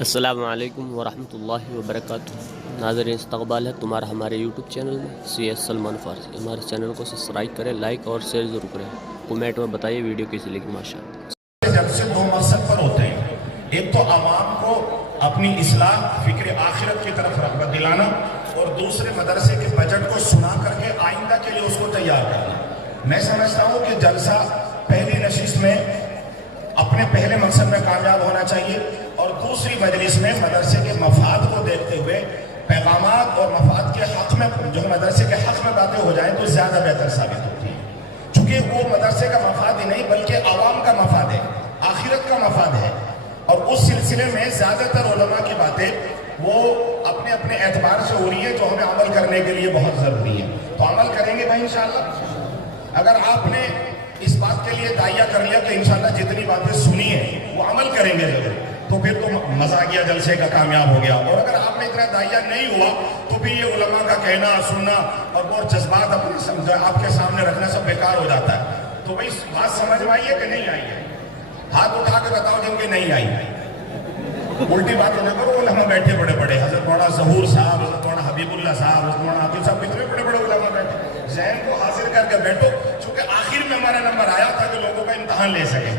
السلام علیکم ورحمۃ اللہ وبرکاتہ۔ ناظرین، استقبال ہے تمہارا ہمارے یوٹیوب چینل میں سی ایس سلمان فارسی۔ ہمارے چینل کو سبسکرائب کریں، لائک اور شیئر ضرور کریں۔ کومنٹ میں بتائیے ویڈیو کیسی لگی۔ ماشاء اللہ۔ جب سے دو مقصد پر ہوتے ہیں، ایک تو عوام کو اپنی اصلاح فکر آخرت کی طرف رغبت دلانا، اور دوسرے مدرسے کے بجٹ کو سنا کر کے آئندہ کے لیے اس کو تیار کرنا۔ میں سمجھتا ہوں کہ جلسہ پہلی نشست میں اپنے پہلے مقصد میں کامیاب ہونا چاہیے، اور دوسری مجلس میں مدرسے کے مفاد کو دیکھتے ہوئے پیغامات اور مفاد کے حق میں جو مدرسے کے حق میں باتیں ہو جائیں تو زیادہ بہتر ثابت ہوتی ہے، چونکہ وہ مدرسے کا مفاد ہی نہیں بلکہ عوام کا مفاد ہے، آخرت کا مفاد ہے۔ اور اس سلسلے میں زیادہ تر علماء کی باتیں وہ اپنے اپنے اعتبار سے ہو رہی ہے، جو ہمیں عمل کرنے کے لیے بہت ضروری ہے۔ تو عمل کریں گے بھائی انشاءاللہ۔ اگر آپ نے اس بات کے لیے داعیہ کر لیا کہ انشاءاللہ جتنی باتیں سنی ہیں وہ عمل کریں گے ضرور، تو پھر تو مزہ آ گیا، جلسے کا کامیاب ہو گیا۔ اور اگر آپ میں اتنا داعیہ نہیں ہوا تو پھر یہ علماء کا کہنا سننا اور بہت جذبات اپنے آپ کے سامنے رکھنا سب بیکار ہو جاتا ہے۔ تو بھائی بات سمجھ میں آئی ہے کہ نہیں آئی ہے؟ ہاتھ اٹھا کے بتاؤ جن کے نہیں آئی۔ الٹی بات نہ کرو، علماء بیٹھے بڑے بڑے، حضرت مولانا ظہور صاحب، حضرت مولانا حبیب اللہ صاحب، حضرت مولانا عابد صاحب، اتنے بڑے بڑے علماء بیٹھے، ذہن کو حاضر کر کے بیٹھو، چونکہ آخر میں ہمارا نمبر آیا تھا کہ لوگوں کا امتحان لے سکے۔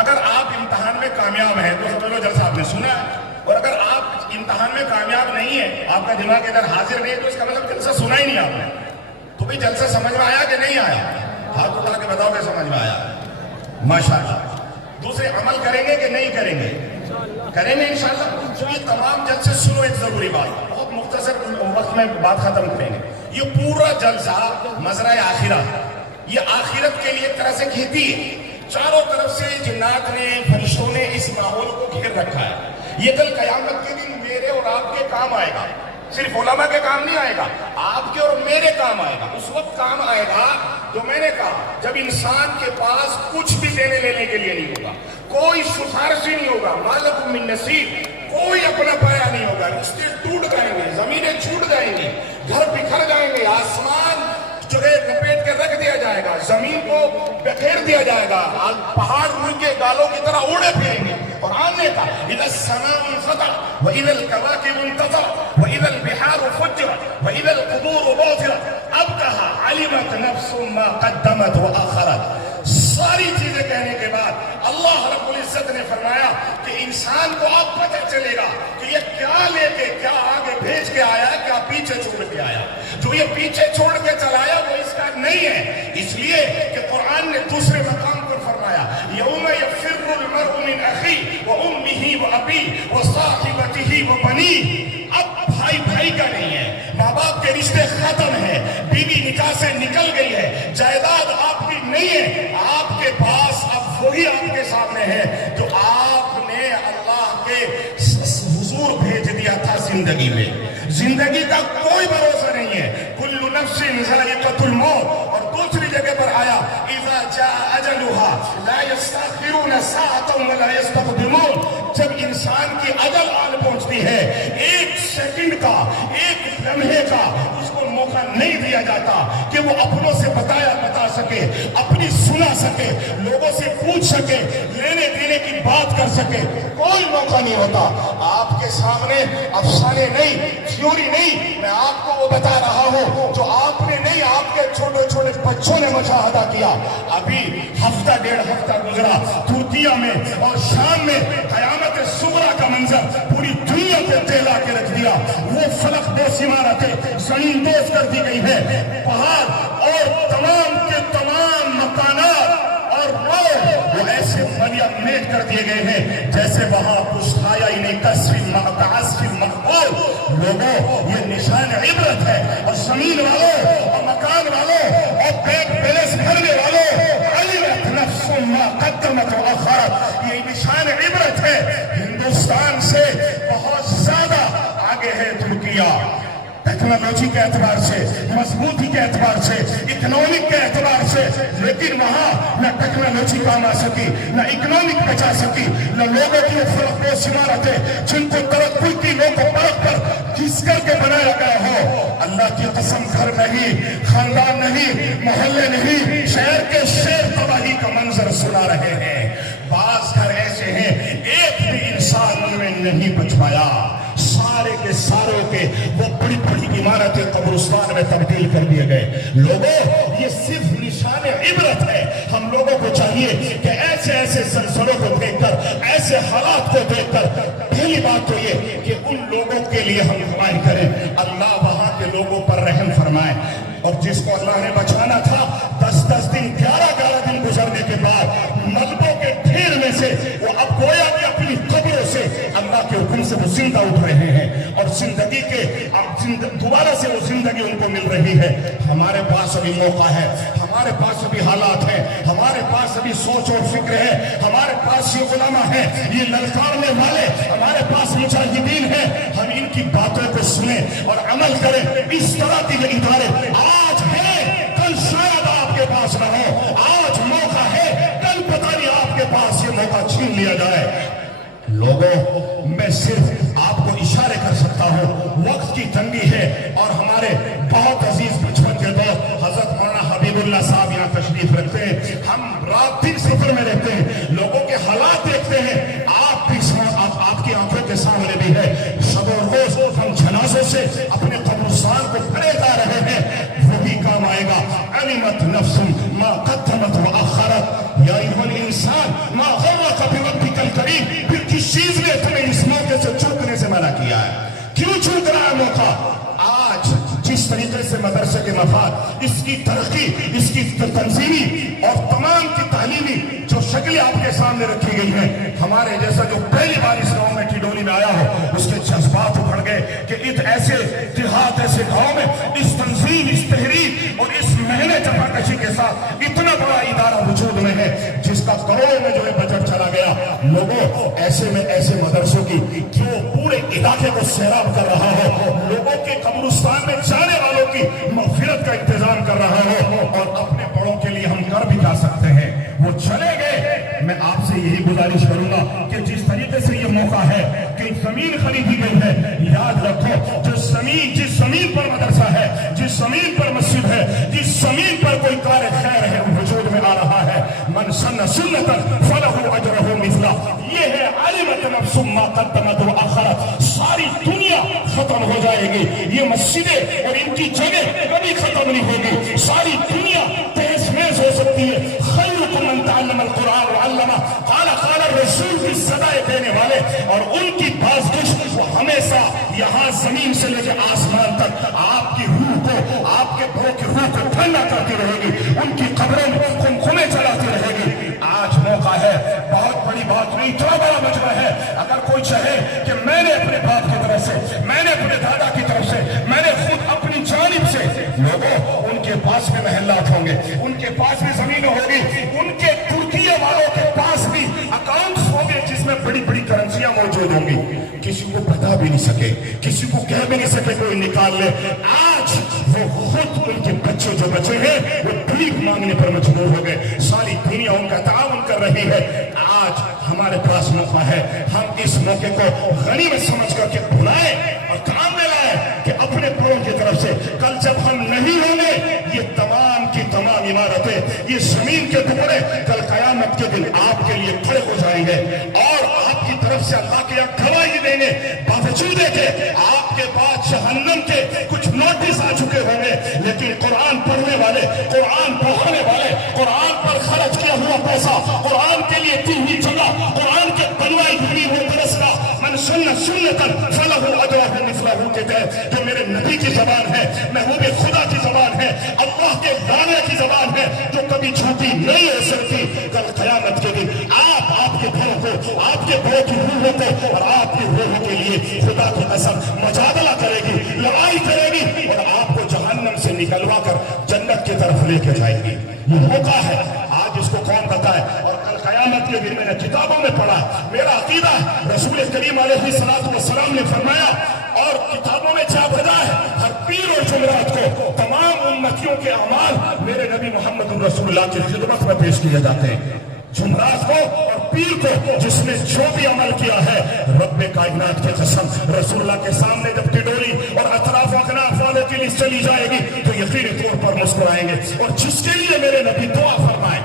اگر آپ امتحان میں کامیاب ہیں تو سمجھ لو جلسہ آپ نے سنا ہے، اور اگر آپ امتحان میں کامیاب نہیں ہیں، آپ کا دماغ ادھر حاضر نہیں ہے، تو اس کا مطلب جلسہ سنا ہی نہیں آپ نے۔ تو بھئی جلسہ سمجھ میں آیا کہ نہیں آیا؟ ہاتھ اٹھا کے بتاؤ کہ سمجھ میں آیا۔ ماشاءاللہ۔ دوسرے عمل کریں گے کہ نہیں کریں گے؟ کریں گے انشاءاللہ۔ یہ تمام جلسے سنو، ایک ضروری بات، بہت مختصر وقت میں بات ختم کریں گے۔ یہ پورا جلسہ مزرعہ آخرت، یہ آخرت کے لیے ایک طرح سے کھیتی ہے۔ چاروں طرف سے جنات نے، فرشتوں نے اس ماحول کو گھیر رکھا ہے۔ یہ کل قیامت کے دن میرے اور آپ کے کام آئے گا، صرف علماء کے کام نہیں آئے گا، آپ کے اور میرے کام آئے گا۔ اس وقت کام آئے گا جو میں نے کہا، جب انسان کے پاس کچھ بھی دینے لینے کے لیے نہیں ہوگا، کوئی سفارشی نہیں ہوگا، مالکم من نصیب، کوئی اپنا پایا نہیں ہوگا، رشتے ٹوٹ جائیں گے، زمینیں چھوٹ جائیں گی، گھر بکھر جائیں گے، آسمان جو ہے لپیٹ کے رکھ دیا جائے گا، زمین کو بکھیر دیا جائے گا، پہاڑ مل کے گالوں کی طرح اڑے پھریں گے۔ قرآن نے کہا اذا السماء انفطرت واذا الكواكب انتثرت واذا البحار فجرت واذا القبور بعثرت، اب کہا علمت نفس ما قدمت واخرت۔ ساری چیزیں کہنے کے بعد اللہ رب العزت نے فرمایا کہ انسان کو اب پتہ چلے گا کہ یہ کیا لے کے، کیا آگے بھیج کے آیا، کیا پیچھے چھوڑ کے آیا۔ جو یہ پیچھے چھوڑ کے چلایا وہ اس کا نہیں ہے، اس لیے کہ قرآن نے دوسرے مقام پر فرمایا یوم یفر المرء من اخیہ وامہ وابیہ وصاحبتہ وبنیہ۔ اب بھائی بھائی کا نہیں ہے، ماں باپ کے رشتے ختم ہیں، بیوی نکاح سے نکل گئی ہے، جائیداد آپ کی نہیں ہے، آپ کے پاس اب وہی آپ کے سامنے ہے جو آپ نے اللہ کے حضور بھیج دیا تھا زندگی میں۔ زندگی کا کوئی بھروسہ نہیں ہے، کل نفس ذائقۃ الموت۔ اور دوسری جگہ پر آیا اذا جاء اجلها لا يستأخرون ساعة ولا يستقدمون۔ جب انسان کی اجل آن پہنچتی ہے، ایک سیکنڈ کا، ایک لمحے کا اس کو موقع نہیں دیا جاتا کہ وہ اپنوں سے بتا سکے، اپنی سنا سکے، لوگوں سے پوچھ سکے، لینے دینے کی بات کر سکے، کوئی موقع نہیں ہوتا۔ آپ کے سامنے افسانے نہیں، تھیوری نہیں، میں آپ کو وہ بتا رہا ہوں جو آپ نے نہیں، آپ کے چھوٹے چھوٹے بچوں نے مشاہدہ کیا۔ ابھی ہفتہ ڈیڑھ ہفتہ گزرا، ترکیہ میں اور شام میں قیامت صغریٰ کا منظر پوری دنیا پہ تیلا کے رکھ دیا۔ وہ فلک دوز عمارتیں زمین دوز کر دی گئی ہے، پہاڑ اور تمام کے تمام مکانات اور وہ ایسے میٹ کر دیے گئے ہیں جیسے وہاں کچھ آیا ہی نہیں۔ تعصف مقبول لوگوں، یہ نشان عبرت ہے، اور زمین والوں اور مکان والوں اور بینک بیلنس بھرنے والوں، علمت نفس ما قدمت واخرت، یہ نشان عبرت ہے۔ ہندوستان سے بہت زیادہ آگے ہے ترکیہ، ٹیکنالوجی کے اعتبار سے، مضبوطی کے اعتبار سے، اکنامک کے اعتبار سے، لیکن وہاں نہ ٹیکنالوجی کام آ سکی، نہ اکنامک بچا سکی، نہ لوگوں کی فرق و عمارتیں جن کو ترقی کی لوگوں پرت پر گھس کر کے بنایا گیا ہو۔ اللہ کی قسم، گھر نہیں، خاندان نہیں، محلے نہیں، شہر کے شہر تباہی کا منظر سنا رہے ہیں۔ بعض گھر ایسے ہیں ایک بھی इंसान में नहीं बच पाया। सारे के सारों के वो बड़ी बड़ी इमारतें कब्रिस्तान में तब्दील कर दिए गए। लोगों, ये सिर्फ निशान इबरत है। हम लोगों को चाहिए कि ऐसे ऐसे सलसलों को देखकर, ऐसे हालात को देखकर, पहली बात तो ये कि उन लोगों के लिए हम दुआएं करें, अल्लाह वहां के लोगों पर रहम फरमाए। और जिसको अल्लाह ने बचाना था, 10-10 दिन 11-11 दिन गुजरने के बाद मलबों के ढेर में से वो अब गोया कि अपनी कब्रों से अल्लाह के हुक्म से वो जिंदा उठ रहे हैं और जिंदगी के दोबारा से वो जिंदगी उनको मिल रही है। हमारे पास अभी मौका है, हमारे पास अभी हालात हैं, हमारे पास अभी सोच और फिक्र है, हमारे पास ये उलमा है, ये ललकारने वाले हमारे पास मुजाहिदीन है। हम इनकी बातों को सुने और अमल करें। इस तरह के इदारे आज है, कल शायद आपके पास न हो। आज मौका है, कल पता नहीं आपके पास ये मौका छीन लिया जाए। लोगों, मैं सिर्फ आपको इशारे कर सकता हूँ, वक्त की तंगी है और हमारे बहुत अजीज बचपन के दौर हजरत मौलाना हबीबुल्लाह साहब यहाँ तशरीफ रखते हैं। हम रात दिन सफर में रहते हैं, लोगों के हालात देखते हैं। आपकी आंखों के सामने भी है। शब और रोज हम जनाजों से अपने कब्रिस्तान को भरे जा रहे हैं। वही काम आएगा, अलिमत नफ्सुम मा कद्दमत व अखरत या अय्युहल इंसान मा गर्रक बिरब्बिकल करीम। फिर किस चीज ने तुम्हें इस मौके से चूकने से मना किया है? क्यों चूक रहा है मौका? आज जिस तरीके से मदरसे के मफाद, इसकी तरक्की, इसकी तंजीमी और तमाम की तालीमी जो शक्लें आपके सामने रखी गई हैं, हमारे जैसा जो पहली बार इस गांव में टिडोली में आया हो, उसके जज्बात उभर गए कि इत ऐसे देहात, ऐसे गांव में इस तंजीम, इस तहरीक और इस मेहनत जफाकशी के साथ इतना बड़ा इदारा वजूद में है जिसका करोड़ों में जो है बजट चला गया। लोगों, ऐसे में ऐसे मदरसों की जो पूरे इलाके को सैराब कर रहा हो, लोगों के कब्रिस्तान में जाने वालों की मगफिरत का इंतजाम कर रहा हो और अपने बड़ों के लिए हम कर भी जा सकते हैं, वो चले गए। मैं आपसे यही गुजारिश करूंगा कि जिस तरीके से ये मौका है कि जमीन खरीदी गई है, याद रखो, जिस जमीन पर मदरसा है, जिस जमीन पर मस्जिद है, जिस जमीन पर कोई कार्य खैर है वजूद में आ रहा है, मन सन्न सुन्नतन फलहु अजरहु मिस्ला। ये है अलिमत नफ्सुम मा कद्दमत व अखरत। सारी दुनिया खत्म हो जाएगी, ये मस्जिदें और इनकी जगह कभी खत्म नहीं होगी। सारी दुनिया तहस-नहस हो सकती है। खैरुकुम मन तअल्लमल कुरान व अल्लमा, क़ाला रसूल की सदाएं देने वाले और उनकी बाज़गुश वो हमेशा यहाँ जमीन से लेकर आसमान तक आपकी रूह को, आपके बड़ों की रूह को ठंडा करती रहेगी, उनकी कब्रों में खुमखुमे चलाती रहेगी। आज मौका है, बहुत बड़ी बात नहीं, इतना बड़ा मजमा है। अगर कोई चाहे कि मैंने अपने बाप की तरफ से, मैंने अपने दादा की तरफ से, मैंने खुद अपनी जानिब से, लोगों, उनके पास भी महल्लात होंगे, उनके पास भी जमीन होगी, उनके तुर्की वालों के पास भी अकाउंट्स होंगे जिसमें बड़ी बड़ी करेंसियां मौजूद होंगी। किसी को बता भी नहीं सके, किसी को कह भी नहीं सके कोई निकाल ले। आज वो खुद उनके बच्चे जो बचे हैं वो भीख मांगने पर मजबूर हो गए। सारी दुनिया उनका ताउन कर रही है। आज हमारे पास मौका है, हम इस मौके को गनीमत समझ करके बुलाएं और काम में लाएं कि अपने बड़ों की तरफ से कल जब हम नहीं होंगे, ये तमाम की तमाम इमारतें, ये जमीन के टुकड़े कल कयामत के दिन आपके लिए खड़े हो जाएंगे और आपकी तरफ से अल्लाह के गवाही देंगे। बावजूद के आपके पास जहन्नम के कुछ नोटिस आ चुके होंगे, लेकिन कुरान पढ़ने वाले, कुरान पढ़ाने वाले, कुरान पर खर्च किया हुआ पैसा, कुरान के लिए दी हुई जगह, कुरान के बनवाई हुई वो दरसगाह, मन सुन्न सुन्नतन फलहु अजरहु मिस्लहु के तहत जो मेरे नबी की जबान है, महबूब खुदा की जबान है, अल्लाह के गाने की जबान है, जो कभी झूठी नहीं हो सकती। कल कयामत के दिन आपके घरों को, आपके बड़ों की रूहों को और आपकी रूहों के लिए खुदा की कसम मुजादला करेगी, लड़ाई करेगी और आपको जहन्नम से निकलवा कर जन्नत की तरफ लेके जाएगी। ये मौका है, आज इसको कौन बताए। और कल कयामत के दिन मैंने किताबों में पढ़ा, मेरा अकीदा रसूल करीम अलैहिस्सलातु वस्सलाम ने फरमाया और किताबों में छाप बजा है, हर पीर और जुमरात को तमाम उम्मतियों के अमाल मेरे नबी मोहम्मद रसूलुल्लाह की खिदमत में पेश किए जाते हैं। जुमरात को और पीर को जिसने जो भी अमल किया है, रब्बे कायनात की कसम, रसूलुल्लाह के सामने जब टिडोली और अतराफ अकनाफ वालों की लिस्ट चली जाएगी तो यकीनी तौर पर मुस्कुराएंगे। और जिसके लिए मेरे नबी दुआ फरमाए,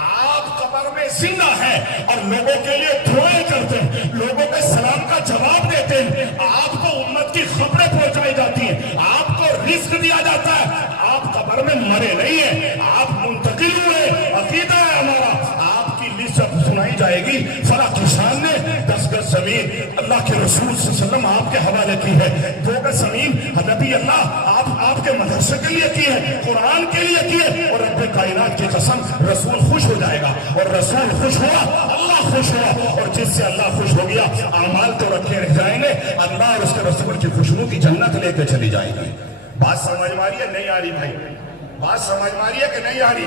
आप कब्र में जिंदा हैं और लोगों के लिए दुआएं करते हैं, लोगों के सलाम का जवाब देते हैं। आपको उम्मत की खबरें पहुंचाई जाती हैं, आपको रिस्क दिया जाता है। आप कब्र में मरे नहीं है, आप मुंतकिल हुए। अकीदा है हमारा, आपकी लिस्ट सुनाई जाएगी। फला किसान ने 10 गज जमीन अल्लाह के रसूल सल्लल्लाहु अलैहि वसल्लम आपके हवाले की है, 2 गज जमीन नबी अल्लाह आपके मदरसे के लिए की है, कुरान के लिए की है। और रब्बे कायनात की कसम, रसूल खुश हो जाएगा और रसूल खुश हुआ, अल्लाह खुश हुआ। और जिससे अल्लाह खुश हो गया, अमाल तो रखे रह जाएंगे, अल्लाह और उसके रसूल की खुशबू की जन्नत लेके चली जाएगी। बात समझ में आ रही है नहीं आ रही भाई? बात समझ में आ रही है कि नहीं आ रही?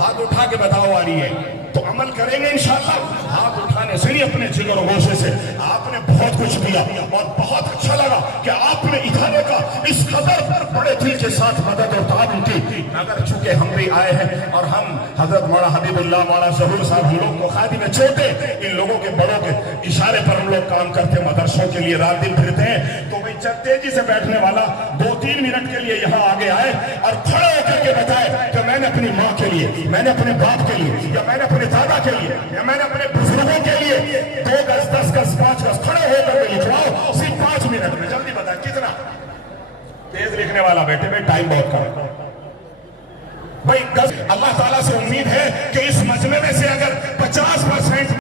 हाथ उठा के बताओ आ रही है तो अमल करेंगे इंशाअल्लाह। हाथ उठाने से नहीं, अपने जिगर और गोशे से। आपने बहुत कुछ दिया और बहुत अच्छा लगा कि आपने इखाने का इस कदर बड़े दिल के साथ मदद और ताउन की। मगर चूंकि हम भी आए हैं और हम हजरत मौलाना हबीबुल्लाह मौलाना ज़हूर साहब, हम लोग को खादी में छोटे, इन लोगों के बड़ों के इशारे पर हम लोग काम करते, मदरसों के लिए रात दिन फिरते हैं। तो भाई तेजी से बैठने वाला 2-3 मिनट के लिए यहाँ आगे आए और खड़े होकर के बताए कि मैंने अपनी माँ के लिए, मैंने अपने बाप के लिए, या मैंने अपने दादा के लिए, या मैंने अपने बुजुर्गों के लिए 2 गज 10 गज 5 गज खड़े होकर के लिखवाओ। सिर्फ 5 मिनट में। जल्दी बताए कितना तेज लिखने वाला बैठे भाई, टाइम बहुत कम भाई। अल्लाह ताला से उम्मीद है कि इस मजमे में से अगर 50%